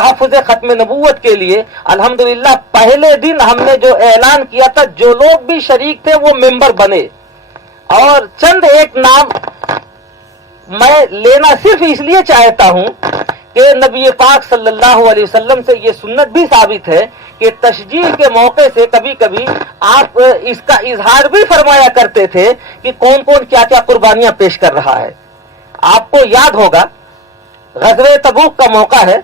तहफ़्फ़ुज़ ख़त्म नबूवत के लिए अल्हम्दुलिल्लाह पहले दिन हमने जो ऐलान किया था, जो लोग भी शरीक थे वो मेंबर बने। और चंद एक नाम मैं लेना सिर्फ इसलिए चाहता हूं कि नबी पाक सल्लल्लाहु अलैहि वसल्लम से ये सुन्नत भी साबित है कि तशजीह के मौके से कभी कभी आप इसका इजहार भी फरमाया करते थे कि कौन कौन क्या क्या कुर्बानियां पेश कर रहा है। आपको याद होगा ग़ज़वे तबूक का मौका है,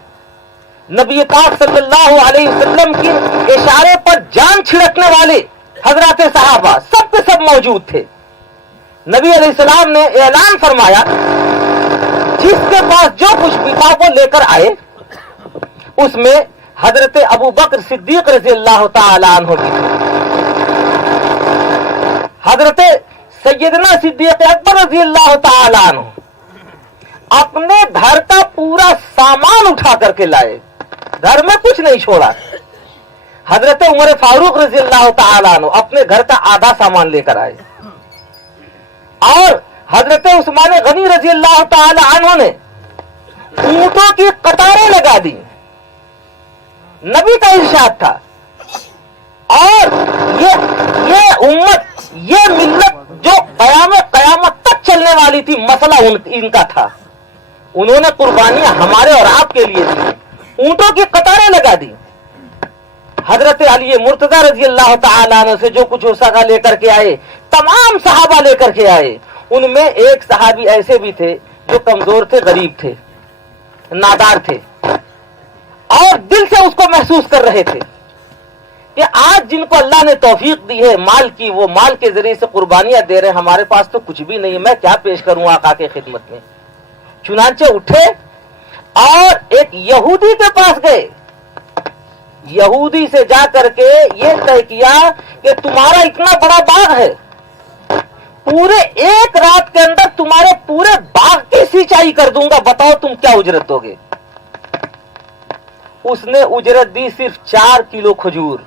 नबी पाक सल्लल्लाहु अलैहि वसल्लम के इशारे पर जान छिड़कने वाले हजरत सहाबा सब के सब मौजूद थे। नबी अलैहिस्सलाम ने ऐलान फरमाया, जिसके पास जो कुछ भी था वो लेकर आए। उसमें हजरत अबू बकर सिद्दीक रज़ी अल्लाह तआला अन्हु भी थे, हजरत सैयदना सिद्दीक अकबर रज़ी अल्लाह तआला अन्हु अपने घर का पूरा सामान उठा करके लाए, घर में कुछ नहीं छोड़ा। हजरत उमर फारूक रज़ी अल्लाह तआला अन्हु अपने घर का आधा सामान लेकर आए और हजरत उस्मान गनी रज़ी अल्लाह तआला अन्हु ने ऊंटों की कतारें लगा दी। नबी का इरशाद था। और ये उम्मत, ये मिल्लत जो कयामत तक चलने वाली थी, मसला इनका था। उन्होंने कुर्बानियां हमारे और आपके लिए दी, ऊंटों की कतारें लगा दी। हजरत अली मुर्तजा रज़ी अल्लाह तआला अन्हु से जो कुछ हो सका लेकर के आए, तमाम सहाबा लेकर के आए। उनमें एक सहाबी ऐसे भी थे जो कमजोर थे, गरीब थे, नादार थे और दिल से उसको महसूस कर रहे थे कि आज जिनको अल्लाह ने तौफीक दी है माल की, वो माल के जरिए से कुर्बानियां दे रहे हैं, हमारे पास तो कुछ भी नहीं है, मैं क्या पेश करूं आका के खिदमत में। चुनांचे उठे और एक यहूदी के पास गए। यहूदी से जा करके ये तय किया कि तुम्हारा इतना बड़ा बाग है, पूरे एक रात के अंदर तुम्हारे पूरे बाग की सिंचाई कर दूंगा, बताओ तुम क्या उजरत दोगे। उसने उजरत दी सिर्फ 4 किलो खजूर।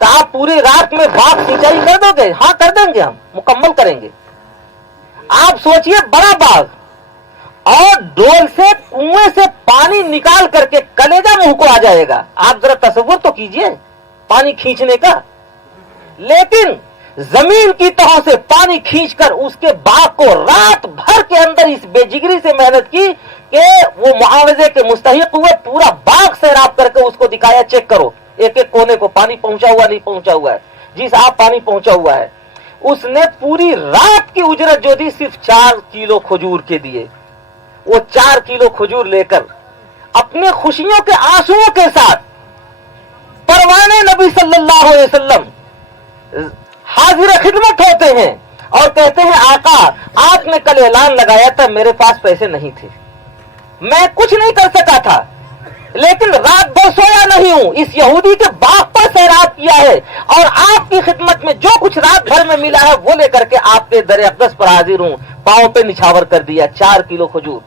तो आप पूरी रात में बाग सिंचाई कर दोगे? हाँ कर देंगे, हम मुकम्मल करेंगे। आप सोचिए, बड़ा बाग और डोल से कुएं से पानी निकाल करके कलेजा मुंह को आ जाएगा। आप जरा तसव्वुर तो कीजिए पानी खींचने का। लेकिन जमीन की तहों से पानी खींचकर उसके बाग को रात भर के अंदर इस बेजिगरी से मेहनत की कि वो मुआवजे के मुस्तहिक हुए। पूरा बाग सैराब करके उसको दिखाया, चेक करो एक एक कोने को पानी पहुंचा हुआ नहीं पहुंचा हुआ है, जिस आप पानी पहुंचा हुआ है। उसने पूरी रात की उजरत जो दी सिर्फ 4 किलो खजूर के दिए। वो 4 किलो खजूर लेकर अपने खुशियों के आंसुओं के साथ परवाने नबी सल्लल्लाहु अलैहि वसल्लम हाजिर खिदमत होते हैं और कहते हैं, आका आपने कल ऐलान लगाया था, मेरे पास पैसे नहीं थे, मैं कुछ नहीं कर सका था, लेकिन रात भर सोया नहीं हूं, इस यहूदी के बाग पर सैराब किया है और आपकी खिदमत में जो कुछ रात भर में मिला है वो लेकर के आपके दर अक़दस पर हाजिर हूं। पांव पे निछावर कर दिया 4 किलो खजूर।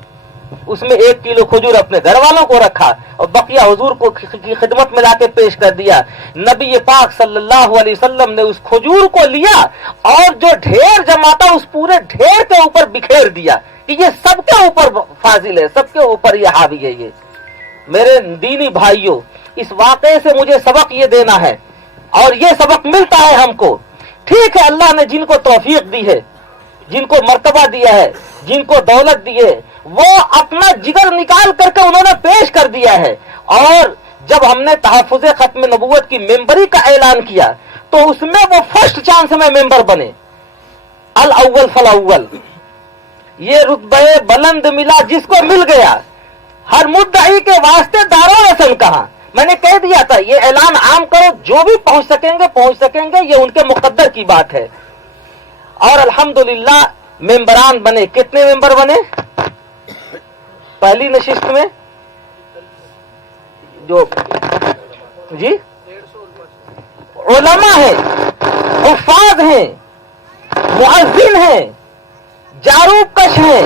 उसमें 1 किलो खजूर अपने घर वालों को रखा और बकिया हुजूर को की खिदमत में लाके पेश कर दिया। नबी पाक सल्लल्लाहु अलैहि वसल्लम ने उस खजूर को लिया और जो ढेर जमा था उस पूरे ढेर के ऊपर बिखेर दिया कि ये सबके ऊपर फाजिल है, सबके ऊपर ये हावी है। ये मेरे दीनी भाइयों, इस वाक़े से मुझे सबक ये देना है और ये सबक मिलता है हमको। ठीक है, अल्लाह ने जिनको तौफीक दी है, जिनको मर्तबा दिया है, जिनको दौलत दी है, वो अपना जिगर निकाल करके उन्होंने पेश कर दिया है। और जब हमने तहफ़्फ़ुज़ ख़त्म नबूवत की मेंबरी का ऐलान किया तो उसमें वो फर्स्ट चांस में मेंबर बने, अल अव्वल फल अव्वल। ये रुतबे बुलंद मिला जिसको मिल गया। हर मुद्दई के वास्ते दारो रसन कहा। मैंने कह दिया था ये ऐलान आम करो, जो भी पहुंच सकेंगे, ये उनके मुकद्दर की बात है। और अल्हम्दुलिल्लाह मेंबरान बने। कितने मेंबर बने पहली नशिस्त में? जो जी उलमा है, हुफ़ाज़ हैं, मुअज़्ज़िन हैं, जारूब कश हैं,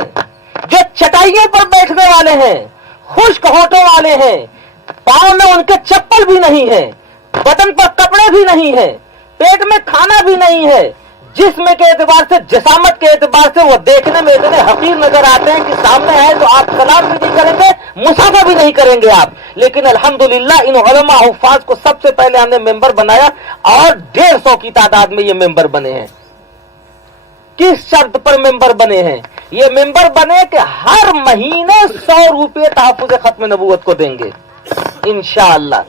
जो चटाइयों पर बैठने वाले हैं, खुश्क होठों वाले हैं, पांव में उनके चप्पल भी नहीं है, बदन पर कपड़े भी नहीं है, पेट में खाना भी नहीं है, जिस्म के एतबार से, जसामत के एतबार से वो देखने में इतने हकीर नजर आते हैं कि सामने है तो आप सलाम भी नहीं करेंगे, मुसाफा भी नहीं करेंगे आप। लेकिन अल्हम्दुलिल्लाह इन उलमा हुफ्फाज को सबसे पहले हमने मेंबर बनाया और 150 की तादाद में ये मेंबर बने हैं। किस शर्त पर मेंबर बने हैं? ये मेंबर बने कि हर महीने 100 रुपये तहफ्फुज़ खत्म नबूवत को देंगे इंशाअल्लाह।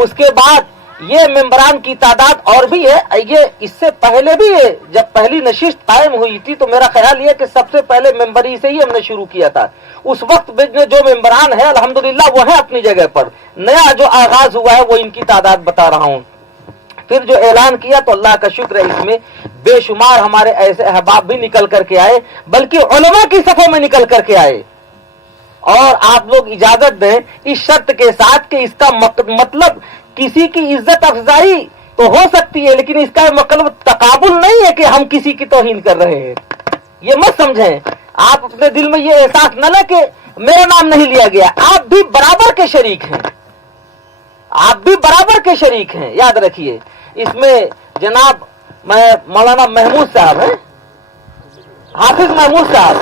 उसके बाद ये मेंबरान की तादाद और भी है। ये इससे पहले भी है, जब पहली नशिस्त कायम हुई थी तो मेरा ख्याल ये कि सबसे पहले मेंबरी से ही हमने शुरू किया था। उस वक्त में जो मेंबरान है अल्हम्दुलिल्लाह वो है अपनी जगह पर। नया जो आगाज हुआ है वो इनकी तादाद बता रहा हूँ। फिर जो ऐलान किया तो अल्लाह का शुक्र है, इसमें बेशुमार हमारे ऐसे अहबाब भी निकल करके आए, बल्कि उलमा की सफों में निकल करके आए। और आप लोग इजाजत दें इस शर्त के साथ कि इसका मतलब किसी की इज्जत अफजाई तो हो सकती है, लेकिन इसका मतलब तकाबुल नहीं है कि हम किसी की तौहीन कर रहे हैं। ये मत समझें, आप अपने दिल में ये एहसास न ले कि मेरा नाम नहीं लिया गया। आप भी बराबर के शरीक हैं, आप भी बराबर के शरीक हैं, याद रखिए। इसमें जनाब मौलाना महमूद साहब हैं, हाफिज महमूद साहब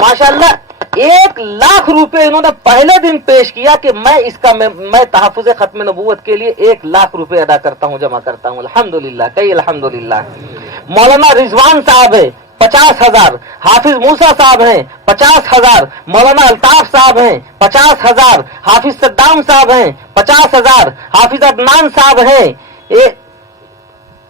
माशाअल्लाह 1 लाख रुपए इन्होंने पहले दिन पेश किया कि मैं तहफ्फुज़ खत्म नबूवत के लिए 1 लाख रुपए अदा करता हूं, जमा करता हूं। अल्हम्दुलिल्लाह, कई अल्हम्दुलिल्लाह। मौलाना रिजवान साहब है 50,000, हाफिज मूसा साहब हैं 50,000, मौलाना अल्ताफ साहब हैं 50,000, हाफिज सद्दाम साहब हैं 50,000, हाफिज अदनान साहब हैं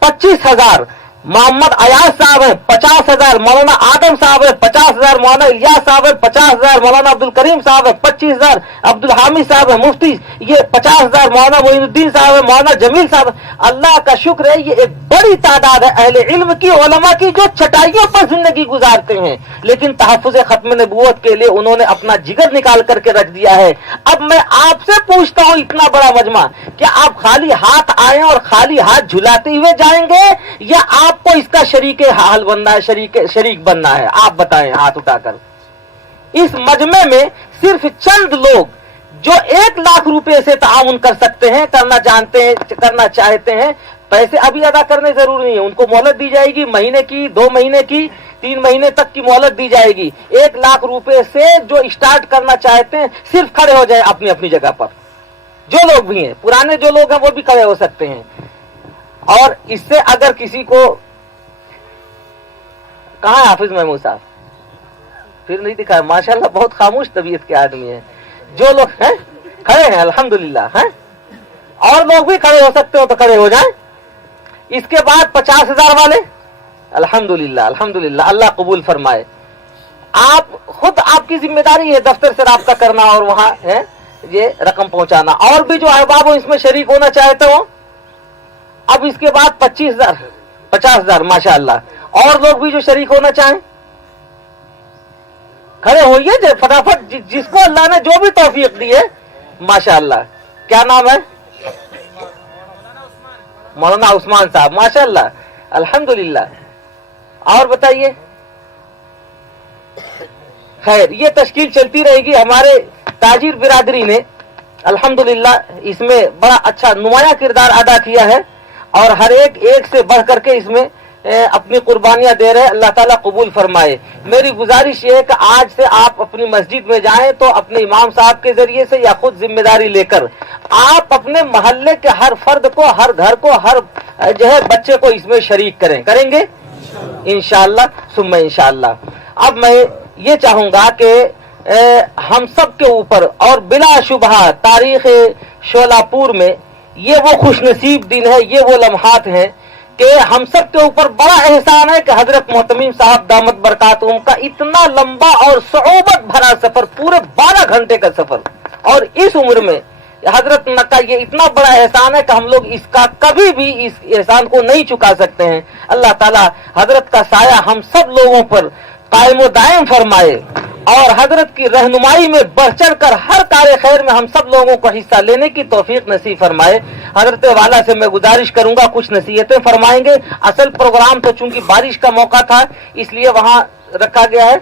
25,000, मोहम्मद अयाज साहब है 50,000, मौलाना आदम साहब है 50,000, मौलाना इलियास साहब है 50,000, मौलाना अब्दुल करीम साहब है 25,000, अब्दुल हामिद साहब है मुफ्ती ये 50,000, मौलाना मोइनुद्दीन साहब है, मौलाना जमील साहब। अल्लाह का शुक्र है ये एक बड़ी तादाद है अहले इल्म की, उलमा की, जो चटाइयों पर जिंदगी गुजारते हैं, लेकिन तहफ्फुज़ खत्म नबूवत के लिए उन्होंने अपना जिगर निकाल करके रख दिया है। अब मैं आपसे पूछता हूं, इतना बड़ा मजमा, क्या आप खाली हाथ आए और खाली हाथ झुलाते हुए जाएंगे या आपको इसका शरीक हाल बनना है, शरीक बनना है? आप बताएं हाथ उठाकर। इस मजमे में सिर्फ चंद लोग जो 1 लाख रुपए से ताउन कर सकते हैं, करना जानते हैं, करना चाहते हैं, पैसे अभी अदा करने जरूरी नहीं है, उनको मोहलत दी जाएगी, महीने की, 2 महीने की, 3 महीने तक की मोहलत दी जाएगी। 1 लाख रुपए से जो स्टार्ट करना चाहते हैं सिर्फ खड़े हो जाए अपनी अपनी जगह पर। जो लोग भी हैं, पुराने जो लोग हैं वो भी खड़े हो सकते हैं। और इससे अगर किसी को, कहाँ है हाफिज महमूद साहब? फिर नहीं दिखा, माशाल्लाह बहुत खामोश तबीयत के आदमी हैं। जो लोग हैं खड़े हैं अल्हम्दुलिल्लाह हैं, और लोग भी खड़े हो सकते हो तो खड़े हो जाएं। इसके बाद 50,000 वाले अल्हम्दुलिल्लाह अल्हम्दुलिल्लाह, अल्लाह कबूल फरमाए। आप खुद, आपकी जिम्मेदारी है दफ्तर से राब्ता करना और वहां है ये रकम पहुंचाना। और भी जो अहबाब हो इसमें शरीक होना चाहते हो, अब इसके बाद 25,000 50,000 माशाअल्लाह, और लोग भी जो शरीक होना चाहें खड़े होइए फटाफट, जिसको अल्लाह ने जो भी तौफीक दी है माशाअल्लाह। क्या नाम है? मौलाना उस्मान साहब, माशाअल्लाह अल्हम्दुलिल्लाह। और बताइए, खैर ये तश्कील चलती रहेगी। हमारे ताजिर बिरादरी ने अल्हम्दुलिल्लाह इसमें बड़ा अच्छा नुमाया किरदार अदा किया है और हर एक से बढ़ करके इसमें अपनी कुर्बानियां दे रहे हैं। अल्लाह ताला कबूल फरमाए। मेरी गुजारिश ये है कि आज से आप अपनी मस्जिद में जाएं तो अपने इमाम साहब के जरिए से या खुद जिम्मेदारी लेकर आप अपने मोहल्ले के हर फर्द को, हर घर को, हर जो है बच्चे को इसमें शरीक करेंगे इंशाअल्लाह सुम्मा इंशाअल्लाह। अब मैं ये चाहूंगा कि हम सब के ऊपर और बिला शुबहा तारीख शोलापुर में ये वो खुशनसीब दिन है, ये वो लम्हात हैं कि हम सब के ऊपर बड़ा एहसान है कि हजरत मोहतमीम साहब दामत बरकातुहुम का इतना लंबा और सऊबत भरा सफर, पूरे 12 घंटे का सफर, और इस उम्र में हजरत का ये इतना बड़ा एहसान है कि हम लोग इसका कभी भी इस एहसान को नहीं चुका सकते हैं। अल्लाह ताला हजरत का साया हम सब लोगों पर कायम दायम फरमाए और हजरत की रहनुमाई में बढ़ चढ़ कर हर कार्य खैर में हम सब लोगों को हिस्सा लेने की तौफीक नसीब फरमाए। हजरत वाला से मैं गुजारिश करूंगा कुछ नसीहतें फरमाएंगे। असल प्रोग्राम तो चूंकि बारिश का मौका था इसलिए वहां रखा गया है,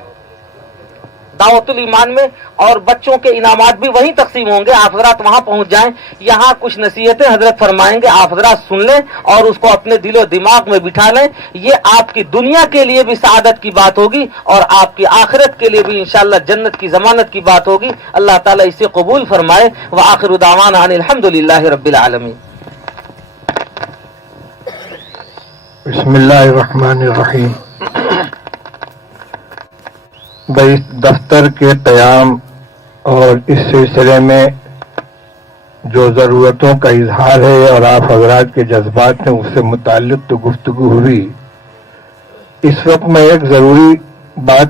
दावतुल ईमान में, और बच्चों के इनामात भी वहीं तकसीम होंगे। आप हजरात वहां पहुंच जाएं। यहाँ कुछ नसीहतें हजरत फरमाएंगे, आप हजरात सुन लें और उसको अपने दिलो दिमाग में बिठा लें। ये आपकी दुनिया के लिए भी सआदत की बात होगी और आपकी आखिरत के लिए भी इंशाअल्लाह जन्नत की जमानत की बात होगी। अल्लाह ताला इसे कबूल फरमाए। व आखिरु दावाना अनिल हम्दुलिल्लाहि रब्बिल आलमीन। बिस्मिल्लाहिर्रहमानिर्रहीम। भाई, दफ्तर के क़याम और इस सिलसिले में जो ज़रूरतों का इजहार है और आप हजरात के जज्बात हैं उससे मुताल्लिक़ तो गुफ्तगू हुई। इस वक्त मैं एक ज़रूरी बात